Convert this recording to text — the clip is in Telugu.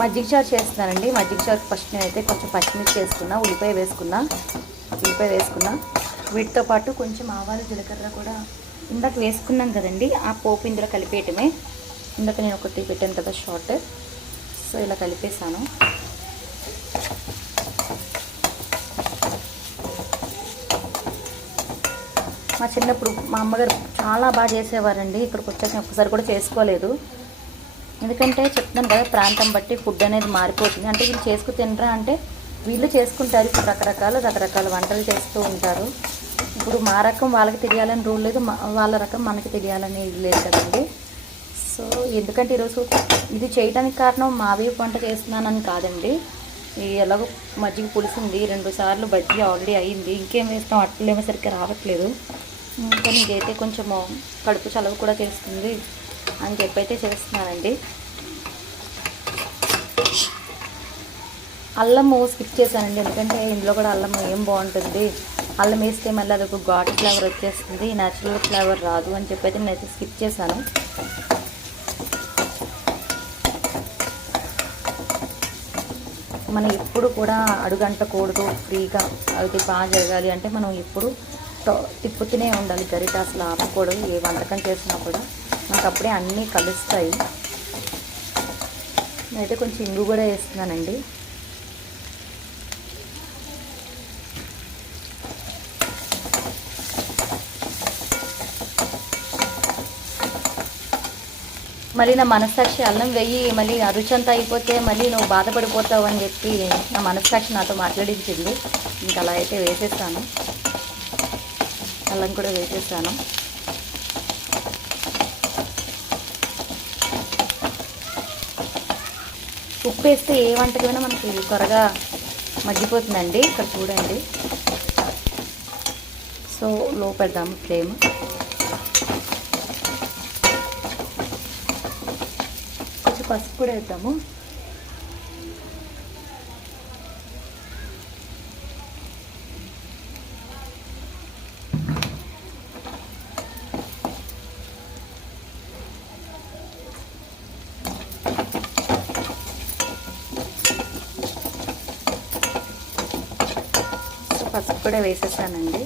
మజ్జిగ చారు చేస్తున్నానండి. మజ్జిగ చారు ఫస్ట్ నేనైతే కొంచెం పచ్చిమిర్చి వేసుకున్నా ఉల్లిపాయ వేసుకున్నా ఉల్లిపాయ వేసుకున్నా. వీటితో పాటు కొంచెం ఆవాలు జీలకర్ర కూడా ఇందాక వేసుకున్నాం కదండి. ఆ పోపు ఇందులో కలిపేయటమే. ఇందాక నేను ఒకటి పెట్టాను కదా షార్ట్. సో ఇలా కలిపేసాను మా చిన్నప్పుడు మా అమ్మగారు చాలా బాగా చేసేవారండి. ఇక్కడికి వచ్చాక ఒక్కసారి కూడా చేసుకోలేదు. ఎందుకంటే చెప్తున్నాను కదా ప్రాంతం బట్టి ఫుడ్ అనేది మారిపోతుంది. అంటే వీళ్ళు చేసుకు తినరా అంటే వీళ్ళు చేసుకుంటారు. ఇప్పుడు రకరకాల రకరకాల వంటలు చేస్తూ ఉంటారు. ఇప్పుడు మా రకం వాళ్ళకి తెలియాలని రూల్ లేదు. వాళ్ళ రకం మనకి తెలియాలని లేదు కదండి. సో ఎందుకంటే ఈరోజు ఇది చేయడానికి కారణం మావి వంట చేస్తున్నానని కాదండి. ఎలాగో మజ్జిగ పులిసింది. రెండు సార్లు బజ్జీ ఆల్రెడీ అయింది. ఇంకేం వేస్తాం? అట్లేమో సరిగ్గా రావట్లేదు. కానీ ఇదైతే కొంచెము కడుపు చలవ కూడా చేస్తుంది. అని చెప్పైతే చేస్తున్నానండి. అల్లము స్కిప్ చేశానండి. ఎందుకంటే ఇందులో కూడా అల్లం ఏం బాగుంటుంది. అల్లం వేస్తే మళ్ళీ అదొక ఘాట్ ఫ్లేవర్ వచ్చేస్తుంది. న్యాచురల్ ఫ్లేవర్ రాదు అని చెప్పి అయితే నేనైతే స్కిప్ చేశాను. మనం ఎప్పుడు కూడా అడుగంటకూడదు ఫ్రీగా అది బాగా జరగాలి అంటే మనం ఎప్పుడు తిప్పుతూనే ఉండాలి. గరిట అసలు ఆపకూడదు. ఏ వంటకం చేసినా కూడా. నాకు అప్పుడే అన్నీ కలుస్తాయి. నేనైతే కొంచెం ఇంగు కూడా వేస్తున్నానండి. మళ్ళీ నా మనస్సాక్షి అల్లం వెయ్యి మళ్ళీ ఆ రుచి అంతా అయిపోతే మళ్ళీ నువ్వు బాధపడిపోతావు అని చెప్పి నా మనస్సాక్షి నాతో మాట్లాడించింది. ఇంకా అలా అయితే వేసేస్తాను. అల్లం కూడా వేసేస్తాను. ఉప్పు వేస్తే ఏ వంటకైనా మనకి త్వరగా మగ్గిపోతుందండి. ఇక్కడ చూడండి. సో లో పెడదాము ఫ్లేమ్. కొంచెం పసుపు కూడా వేద్దాము. పసుపు కూడా వేసేసానండి.